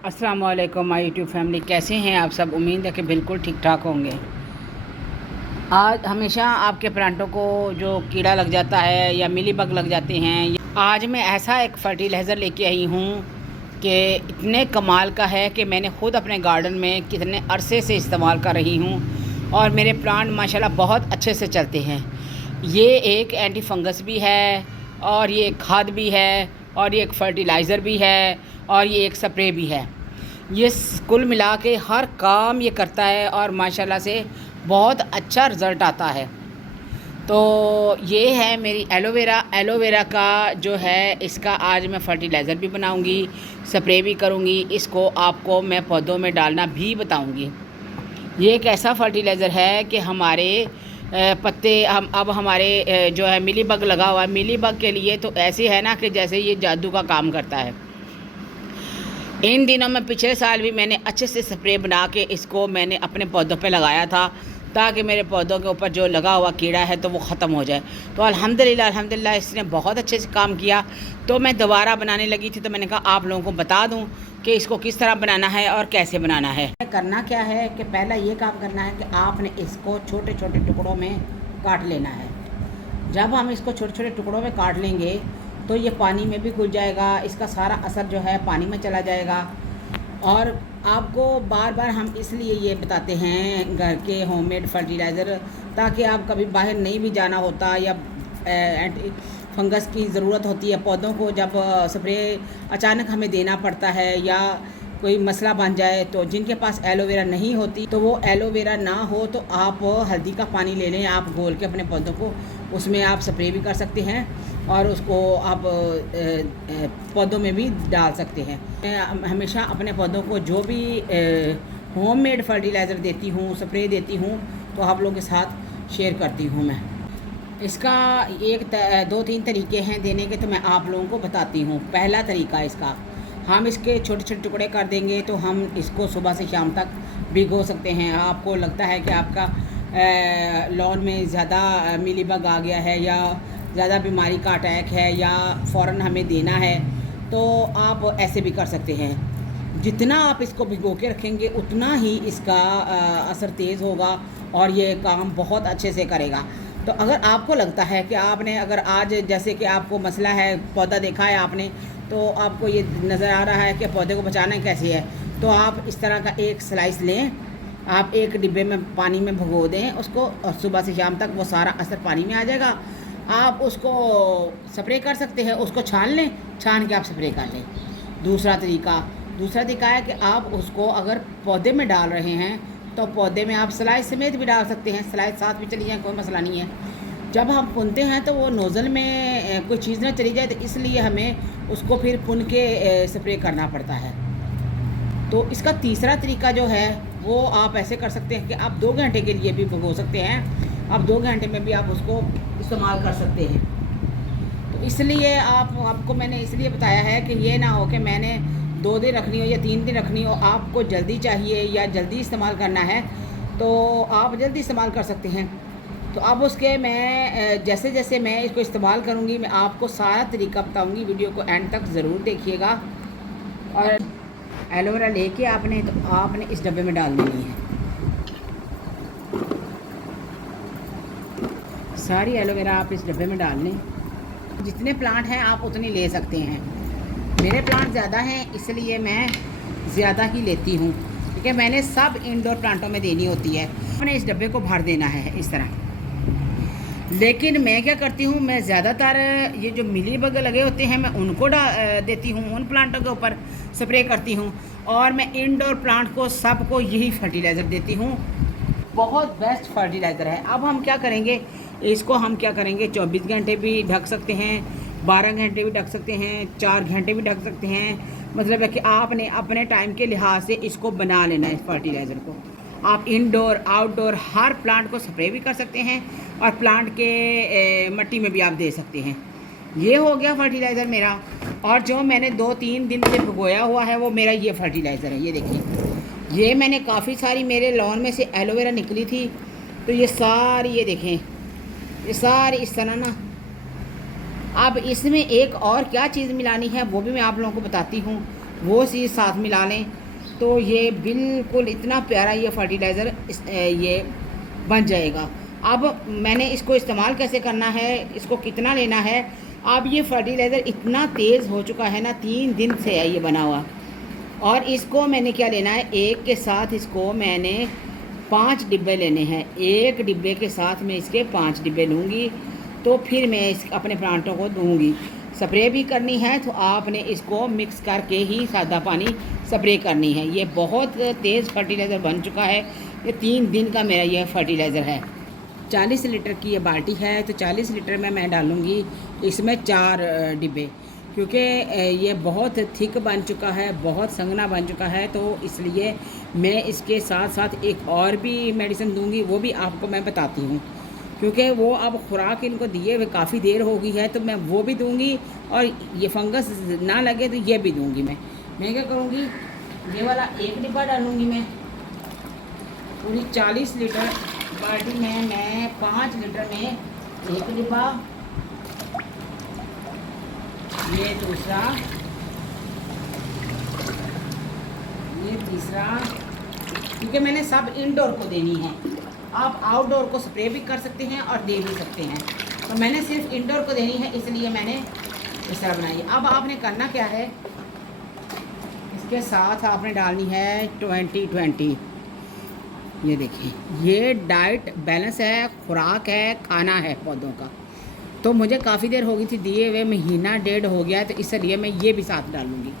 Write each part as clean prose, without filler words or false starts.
अस्सलाम वालेकुम my YouTube family, कैसे हैं आप सब। उम्मीद है कि बिल्कुल ठीक ठाक होंगे। आज हमेशा आपके प्लांटों को जो कीड़ा लग जाता है या मिली बग लग जाते हैं, आज मैं ऐसा एक फर्टिलाइज़र लेके आई हूँ कि इतने कमाल का है कि मैंने ख़ुद अपने गार्डन में कितने अरसे से इस्तेमाल कर रही हूँ और मेरे प्लांट माशाल्लाह बहुत अच्छे से चलते हैं। ये एक एंटी फंगस भी है और ये एक खाद भी है और ये एक फर्टिलाइज़र भी है और ये एक स्प्रे भी है। ये कुल मिला के हर काम ये करता है और माशाल्लाह से बहुत अच्छा रिज़ल्ट आता है। तो ये है मेरी एलोवेरा का जो है, इसका आज मैं फ़र्टिलाइज़र भी बनाऊंगी, स्प्रे भी करूंगी। इसको आपको मैं पौधों में डालना भी बताऊंगी। ये एक ऐसा फ़र्टिलाइज़र है कि हमारे पत्ते हम अब हमारे जो है मिली बग लगा हुआ है। मिली बग के लिए तो ऐसे है ना कि जैसे ये जादू का काम करता है। इन दिनों में पिछले साल भी मैंने अच्छे से स्प्रे बना के इसको मैंने अपने पौधों पे लगाया था ताकि मेरे पौधों के ऊपर जो लगा हुआ कीड़ा है तो वो ख़त्म हो जाए। तो अल्हम्दुलिल्लाह इसने बहुत अच्छे से काम किया। तो मैं दोबारा बनाने लगी थी तो मैंने कहा आप लोगों को बता दूं कि इसको किस तरह बनाना है और कैसे बनाना है। करना क्या है कि पहला ये काम करना है कि आपने इसको छोटे छोटे टुकड़ों में काट लेना है। जब हम इसको छोटे छोटे टुकड़ों में काट लेंगे तो ये पानी में भी घुल जाएगा, इसका सारा असर जो है पानी में चला जाएगा। और आपको बार बार हम इसलिए ये बताते हैं घर के होममेड फर्टिलाइज़र, ताकि आप कभी बाहर नहीं भी जाना होता या एंटी फंगस की ज़रूरत होती है पौधों को, जब स्प्रे अचानक हमें देना पड़ता है या कोई मसला बन जाए, तो जिनके पास एलोवेरा नहीं होती तो वो एलोवेरा ना हो तो आप हल्दी का पानी ले लें, आप घोल के अपने पौधों को उसमें आप स्प्रे भी कर सकते हैं और उसको आप पौधों में भी डाल सकते हैं। मैं हमेशा अपने पौधों को जो भी होममेड फर्टिलाइज़र देती हूँ, स्प्रे देती हूँ, तो आप लोगों के साथ शेयर करती हूँ। मैं इसका दो तीन तरीके हैं देने के, तो मैं आप लोगों को बताती हूँ। पहला तरीका इसका, हम इसके छोटे छोटे टुकड़े कर देंगे तो हम इसको सुबह से शाम तक भिगो सकते हैं। आपको लगता है कि आपका लॉन में ज़्यादा मिलीबग आ गया है या ज़्यादा बीमारी का अटैक है या फ़ौरन हमें देना है, तो आप ऐसे भी कर सकते हैं। जितना आप इसको भिगो के रखेंगे उतना ही इसका असर तेज़ होगा और ये काम बहुत अच्छे से करेगा। तो अगर आपको लगता है कि आपने अगर आज जैसे कि आपको मसला है, पौधा देखा है आपने, तो आपको ये नज़र आ रहा है कि पौधे को बचाना कैसे है, तो आप इस तरह का एक स्लाइस लें, आप एक डिब्बे में पानी में भिगो दें उसको और सुबह से शाम तक वो सारा असर पानी में आ जाएगा। आप उसको स्प्रे कर सकते हैं, उसको छान लें, छान के आप स्प्रे कर लें। दूसरा तरीका है कि आप उसको अगर पौधे में डाल रहे हैं तो पौधे में आप स्लाइस समेत भी डाल सकते हैं, स्लाइस साथ भी चली जाए, कोई मसला नहीं है। जब हम पुनते हैं तो वो नोज़ल में कोई चीज़ ना चली जाए, तो इसलिए हमें उसको फिर पुन के स्प्रे करना पड़ता है। तो इसका तीसरा तरीका जो है वो आप ऐसे कर सकते हैं कि आप 2 घंटे के लिए भी भिगो सकते हैं। आप 2 घंटे में भी आप उसको इस्तेमाल कर सकते हैं। तो इसलिए आपको मैंने इसलिए बताया है कि ये ना हो कि मैंने 2 दिन रखनी हो या 3 दिन रखनी हो, आपको जल्दी चाहिए या जल्दी इस्तेमाल करना है तो आप जल्दी इस्तेमाल कर सकते हैं। तो अब उसके मैं जैसे जैसे मैं इसको इस्तेमाल करूँगी मैं आपको सारा तरीका बताऊँगी। वीडियो को एंड तक ज़रूर देखिएगा। और एलोवेरा लेके आपने इस डब्बे में डाल देनी है। सारी एलोवेरा आप इस डब्बे में डाल लें। जितने प्लांट हैं आप उतनी ले सकते हैं। मेरे प्लांट ज़्यादा हैं इसलिए मैं ज़्यादा ही लेती हूँ, क्योंकि मैंने सब इंडोर प्लांटों में देनी होती है। मैंने इस डब्बे को भर देना है इस तरह। लेकिन मैं क्या करती हूँ, मैं ज़्यादातर ये जो मिली बग लगे होते हैं मैं उनको देती हूँ, उन प्लांटों के ऊपर स्प्रे करती हूँ। और मैं इंडोर प्लांट को सबको यही फर्टिलाइज़र देती हूँ। बहुत बेस्ट फर्टिलाइज़र है। अब हम क्या करेंगे, इसको हम क्या करेंगे, 24 घंटे भी ढक सकते हैं, 12 घंटे भी ढक सकते हैं, 4 घंटे भी ढक सकते हैं। मतलब है कि आपने अपने टाइम के लिहाज से इसको बना लेना है। इस फर्टिलाइज़र को आप इंडोर आउटडोर हर प्लांट को स्प्रे भी कर सकते हैं और प्लांट के मिट्टी में भी आप दे सकते हैं। ये हो गया फर्टिलाइज़र मेरा। और जो मैंने 2-3 दिन से भिगोया हुआ है वो मेरा ये फर्टिलाइज़र है। ये देखिए, ये मैंने काफ़ी सारी मेरे लॉन में से एलोवेरा निकली थी, तो ये सारी, ये देखें, ये सारी इस तरह ना। अब इसमें एक और क्या चीज़ मिलानी है वो भी मैं आप लोगों को बताती हूँ। वो चीज़ साथ मिला लें तो ये बिल्कुल इतना प्यारा ये फर्टिलाइज़र ये बन जाएगा। अब मैंने इसको इस्तेमाल कैसे करना है, इसको कितना लेना है। अब ये फर्टिलाइज़र इतना तेज़ हो चुका है ना, 3 दिन से है ये बना हुआ। और इसको मैंने क्या लेना है, एक के साथ इसको मैंने 5 डिब्बे लेने हैं। एक डिब्बे के साथ मैं इसके 5 डिब्बे लूँगी, तो फिर मैं इस अपने प्लांटों को दूँगी। स्प्रे भी करनी है तो आपने इसको मिक्स करके ही सादा पानी स्प्रे करनी है। ये बहुत तेज़ फर्टिलाइज़र बन चुका है। ये 3 दिन का मेरा ये फर्टिलाइज़र है। 40 लीटर की ये बाल्टी है, तो 40 लीटर में मैं डालूँगी इसमें 4 डिब्बे, क्योंकि ये बहुत थिक बन चुका है, बहुत संघना बन चुका है। तो इसलिए मैं इसके साथ साथ एक और भी मेडिसिन दूंगी, वो भी आपको मैं बताती हूँ, क्योंकि वो अब खुराक इनको दिए हुए काफ़ी देर हो गई है, तो मैं वो भी दूंगी। और ये फंगस ना लगे तो ये भी दूंगी। मैं क्या करूँगी, ये वाला 1 डिब्बा डालूँगी मैं पूरी 40 लीटर बाल्टी में। मैं 5 लीटर में 1 डिब्बा, ये दूसरा, ये तीसरा, क्योंकि मैंने सब इंडोर को देनी है। आप आउटडोर को स्प्रे भी कर सकते हैं और दे भी सकते हैं, तो मैंने सिर्फ इंडोर को देनी है, इसलिए मैंने इस तरह बनाई। अब आपने करना क्या है, इसके साथ आपने डालनी है 20-20। ये देखिए, ये डाइट बैलेंस है, खुराक है, खाना है पौधों का। तो मुझे काफ़ी देर हो गई थी दिए हुए, महीना 1.5 हो गया, तो इसलिए मैं ये भी साथ डालूँगी।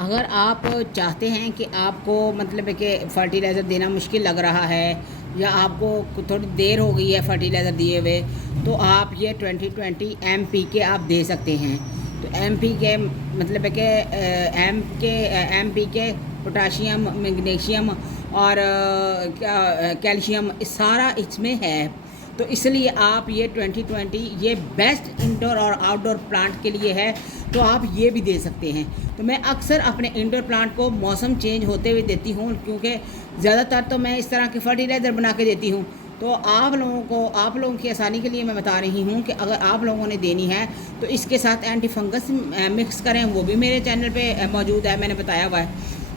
अगर आप चाहते हैं कि आपको मतलब है कि फ़र्टिलाइज़र देना मुश्किल लग रहा है, या आपको थोड़ी देर हो गई है फर्टिलाइज़र दिए हुए, तो आप ये 20-20 MPK आप दे सकते हैं। तो MPK मतलब है कि MPK पोटाशियम, मैग्नीशियम और कैल्शियम सारा इसमें है। तो इसलिए आप ये 20-20 ये बेस्ट इंडोर और आउटडोर प्लांट के लिए है, तो आप ये भी दे सकते हैं। तो मैं अक्सर अपने इंडोर प्लांट को मौसम चेंज होते हुए देती हूँ, क्योंकि ज़्यादातर तो मैं इस तरह के फर्टिलाइज़र बना के देती हूँ। तो आप लोगों की आसानी के लिए मैं बता रही हूँ कि अगर आप लोगों ने देनी है तो इसके साथ एंटी फंगस मिक्स करें, वो भी मेरे चैनल पे मौजूद है, मैंने बताया हुआ है।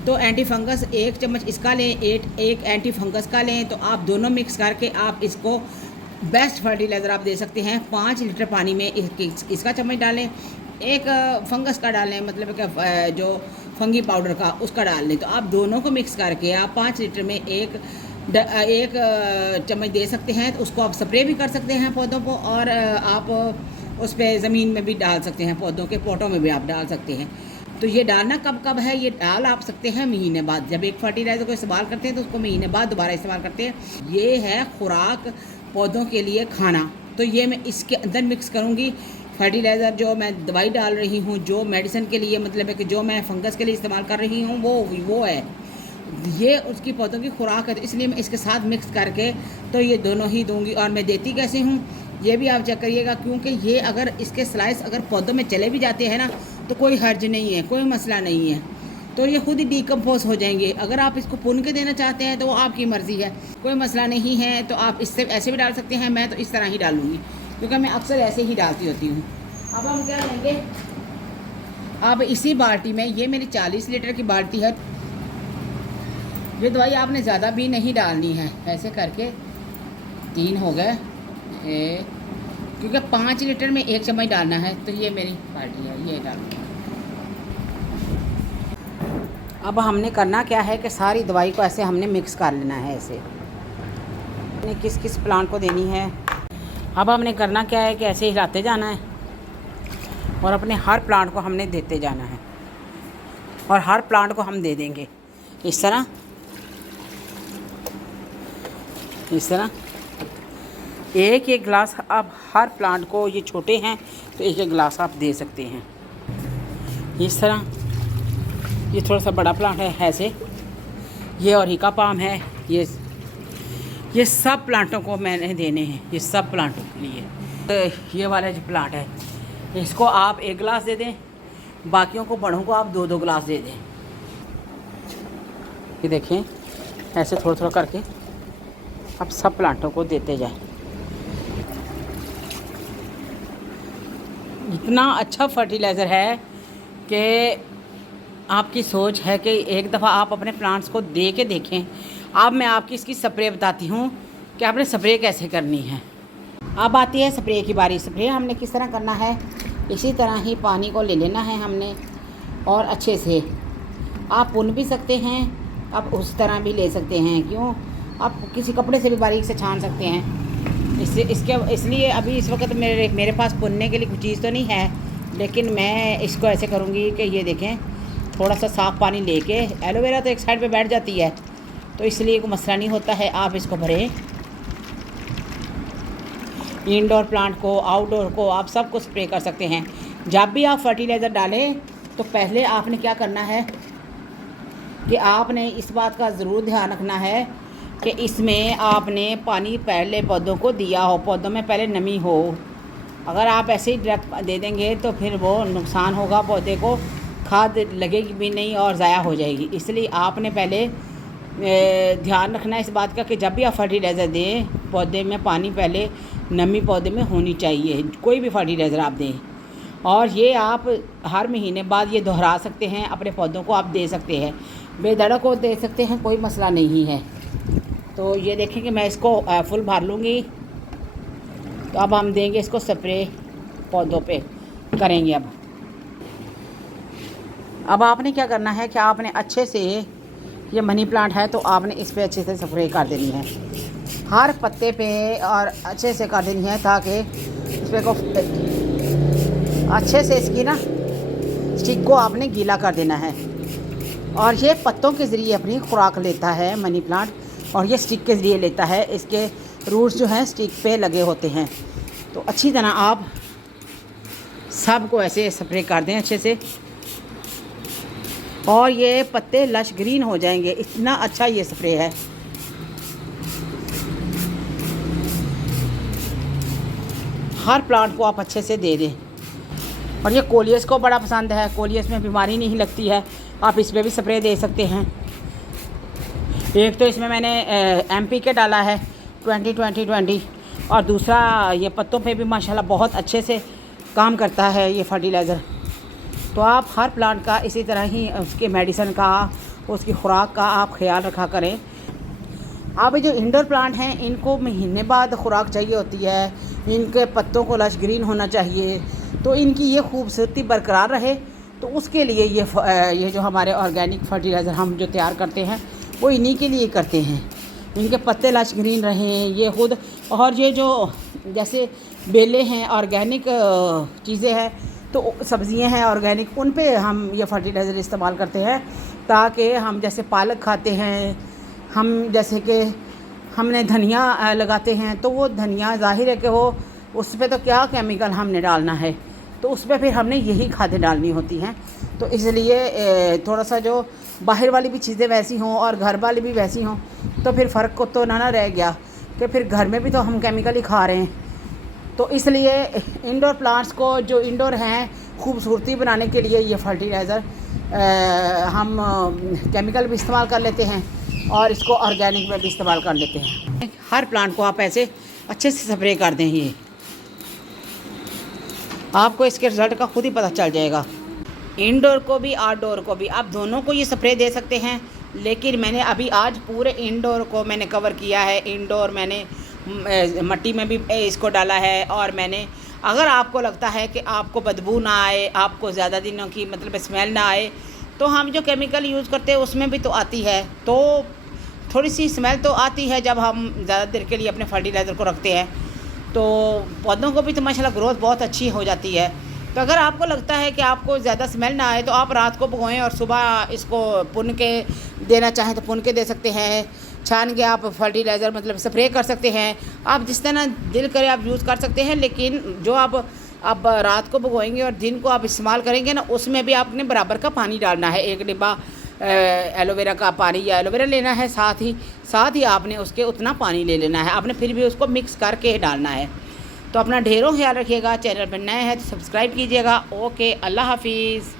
तो एंटी फंगस 1 चम्मच इसका लें, एक एंटी फंगस का लें, तो आप दोनों मिक्स करके आप इसको बेस्ट फर्टिलाइज़र आप दे सकते हैं। 5 लीटर पानी में इसका चम्मच डालें, एक फंगस का डालें, मतलब कि जो फंगी पाउडर का उसका डाल लें। तो आप दोनों को मिक्स करके आप 5 लीटर में एक चम्मच दे सकते हैं। तो उसको आप स्प्रे भी कर सकते हैं पौधों को, और आप उस पर ज़मीन में भी डाल सकते हैं, पौधों के पोटों में भी आप डाल सकते हैं। तो ये डालना कब है, ये डाल आप सकते हैं महीने बाद। जब एक फर्टिलाइज़र को इस्तेमाल करते हैं तो उसको महीने बाद दोबारा इस्तेमाल करते हैं। ये है खुराक पौधों के लिए, खाना। तो ये मैं इसके अंदर मिक्स करूँगी फर्टिलाइज़र, जो मैं दवाई डाल रही हूँ, जो मेडिसिन के लिए मतलब है कि जो मैं फंगस के लिए इस्तेमाल कर रही हूँ, वो है, ये उसकी पौधों की खुराक है। तो इसलिए मैं इसके साथ मिक्स करके तो ये दोनों ही दूंगी। और मैं देती कैसे हूँ ये भी आप चेक करिएगा, क्योंकि ये अगर इसके स्लाइस अगर पौधों में चले भी जाते हैं ना, तो कोई हर्ज नहीं है, कोई मसला नहीं है, तो ये खुद ही डिकम्पोज हो जाएंगे। अगर आप इसको पुन के देना चाहते हैं तो वो आपकी मर्ज़ी है, कोई मसला नहीं है। तो आप इससे ऐसे भी डाल सकते हैं, मैं तो इस तरह ही डालूँगी, क्योंकि मैं अक्सर ऐसे ही डालती होती हूँ। अब हम क्या लेंगे, अब इसी बाल्टी में, ये मेरी 40 लीटर की बाल्टी है, ये दवाई आपने ज़्यादा भी नहीं डालनी है, ऐसे करके 3 हो गए, क्योंकि 5 लीटर में 1 चम्मच डालना है। तो ये मेरी बाल्टी है, ये डालूँगी। अब हमने करना क्या है कि सारी दवाई को ऐसे हमने मिक्स कर लेना है, ऐसे किस किस प्लांट को देनी है। अब हमने करना क्या है कि ऐसे हिलाते जाना है, और अपने हर प्लांट को हमने देते जाना है, और हर प्लांट को हम दे देंगे इस तरह एक एक गिलास। अब हर प्लांट को, ये छोटे हैं तो एक एक गिलास आप दे सकते हैं इस तरह। ये थोड़ा सा बड़ा प्लांट है ऐसे, ये और हिका पाम है, ये सब प्लांटों को मैंने देने हैं, ये सब प्लांटों के लिए। तो ये वाला जो प्लांट है इसको आप 1 गिलास दे दें, बाकियों को बड़ों को आप 2-2 गिलास दे दें। ये देखें, ऐसे थोड़ा थोड़ा करके आप सब प्लांटों को देते जाएं। इतना अच्छा फर्टिलाइज़र है कि आपकी सोच है कि एक दफ़ा आप अपने प्लांट्स को दे के देखें। अब मैं आपकी इसकी स्प्रे बताती हूँ कि आपने स्प्रे कैसे करनी है। अब आती है स्प्रे की बारी। स्प्रे हमने किस तरह करना है, इसी तरह ही पानी को ले लेना है हमने और अच्छे से आप पुन भी सकते हैं, आप उस तरह भी ले सकते हैं। क्यों, आप किसी कपड़े से भी बारीक से छान सकते हैं। इसलिए अभी इस वक्त मेरे पास पुनने के लिए कुछ चीज़ तो नहीं है, लेकिन मैं इसको ऐसे करूँगी कि ये देखें, थोड़ा सा साफ़ पानी लेके, एलोवेरा तो एक साइड पे बैठ जाती है तो इसलिए कोई मसला नहीं होता है। आप इसको भरें, इंडोर प्लांट को, आउटडोर को, आप सबको स्प्रे कर सकते हैं। जब भी आप फर्टिलाइज़र डालें तो पहले आपने क्या करना है कि आपने इस बात का ज़रूर ध्यान रखना है कि इसमें आपने पानी पहले पौधों को दिया हो, पौधों में पहले नमी हो। अगर आप ऐसे ही डायरेक्ट दे देंगे तो फिर वो नुकसान होगा, पौधे को खाद लगेगी भी नहीं और ज़ाया हो जाएगी। इसलिए आपने पहले ध्यान रखना है इस बात का कि जब भी आप फर्टिलाइज़र दें, पौधे में पानी पहले नमी पौधे में होनी चाहिए, कोई भी फर्टिलाइज़र आप दें। और ये आप हर महीने बाद ये दोहरा सकते हैं, अपने पौधों को आप दे सकते हैं, बेधड़क को दे सकते हैं, कोई मसला नहीं है। तो ये देखें कि मैं इसको फुल भर लूँगी। तो अब हम देंगे इसको स्प्रे, पौधों पे करेंगे। अब आपने क्या करना है कि आपने अच्छे से, ये मनी प्लांट है तो आपने इस पर अच्छे से स्प्रे कर देनी है हर पत्ते पे, और अच्छे से कर देनी है ताकि इस पर को अच्छे से इसकी ना स्टिक को आपने गीला कर देना है। और ये पत्तों के ज़रिए अपनी खुराक लेता है मनी प्लांट, और ये स्टिक के ज़रिए लेता है। इसके रूट्स जो हैं स्टिक पे लगे होते हैं। तो अच्छी तरह आप सबको ऐसे स्प्रे कर दें अच्छे से, और ये पत्ते लश ग्रीन हो जाएंगे। इतना अच्छा ये स्प्रे है। हर प्लांट को आप अच्छे से दे दें। और ये कोलियस को बड़ा पसंद है, कोलियस में बीमारी नहीं लगती है, आप इस पर भी स्प्रे दे सकते हैं। एक तो इसमें मैंने MPK डाला है 20-20-20, और दूसरा ये पत्तों पे भी माशाल्लाह बहुत अच्छे से काम करता है ये फर्टिलाइज़र। तो आप हर प्लांट का इसी तरह ही उसके मेडिसिन का, उसकी खुराक का आप ख्याल रखा करें। अब जो इंडोर प्लांट हैं इनको महीने बाद खुराक चाहिए होती है, इनके पत्तों को लश ग्रीन होना चाहिए, तो इनकी ये खूबसूरती बरकरार रहे। तो उसके लिए ये जो हमारे ऑर्गेनिक फर्टिलाइज़र हम जो तैयार करते हैं वो इन्हीं के लिए करते हैं। इनके पत्ते लश ग्रीन रहें ये खुद, और ये जो जैसे बेलें हैं, ऑर्गेनिक चीज़ें हैं, तो सब्ज़ियां हैं ऑर्गेनिक, उन पे हम ये फर्टिलाइज़र इस्तेमाल करते हैं ताकि हम जैसे पालक खाते हैं, हम जैसे कि हमने धनिया लगाते हैं, तो वो धनिया ज़ाहिर है कि वो उस पर तो क्या केमिकल हमने डालना है, तो उस पर फिर हमने यही खादें डालनी होती हैं। तो इसलिए थोड़ा सा जो बाहर वाली भी चीज़ें वैसी हों और घर वाली भी वैसी हों, तो फिर फ़र्क को तो ना रह गया कि फिर घर में भी तो हम केमिकल ही खा रहे हैं। तो इसलिए इंडोर प्लांट्स को जो इंडोर हैं खूबसूरती बनाने के लिए ये फर्टिलाइज़र हम केमिकल भी इस्तेमाल कर लेते हैं और इसको ऑर्गेनिक में भी इस्तेमाल कर लेते हैं। हर प्लांट को आप ऐसे अच्छे से स्प्रे कर दें, ये आपको इसके रिज़ल्ट का खुद ही पता चल जाएगा। इंडोर को भी आउटडोर को भी आप दोनों को ये स्प्रे दे सकते हैं, लेकिन मैंने अभी आज पूरे इंडोर को मैंने कवर किया है। इंडोर मैंने मट्टी में भी इसको डाला है, और मैंने, अगर आपको लगता है कि आपको बदबू ना आए, आपको ज़्यादा दिनों की मतलब स्मेल ना आए, तो हम जो केमिकल यूज़ करते हैं उसमें भी तो आती है, तो थोड़ी सी स्मेल तो आती है जब हम ज़्यादा देर के लिए अपने फर्टिलाइज़र को रखते हैं। तो पौधों को भी तो माशाल्लाह ग्रोथ बहुत अच्छी हो जाती है। तो अगर आपको लगता है कि आपको ज़्यादा स्मेल ना आए, तो आप रात को भिगोएं और सुबह इसको पुन के देना चाहें तो पुन के दे सकते हैं, छान के आप फर्टिलाइज़र मतलब स्प्रे कर सकते हैं। आप जिस तरह दिल करे आप यूज़ कर सकते हैं, लेकिन जो आप रात को भिगोएंगे और दिन को आप इस्तेमाल करेंगे ना, उसमें भी आपने बराबर का पानी डालना है। एक डिब्बा एलोवेरा का पानी या एलोवेरा लेना है, साथ ही आपने उसके उतना पानी ले लेना है। आपने फिर भी उसको मिक्स करके डालना है। तो अपना ढेरों ख्याल रखिएगा। चैनल पर नए हैं तो सब्सक्राइब कीजिएगा। ओके, अल्लाह हाफिज़।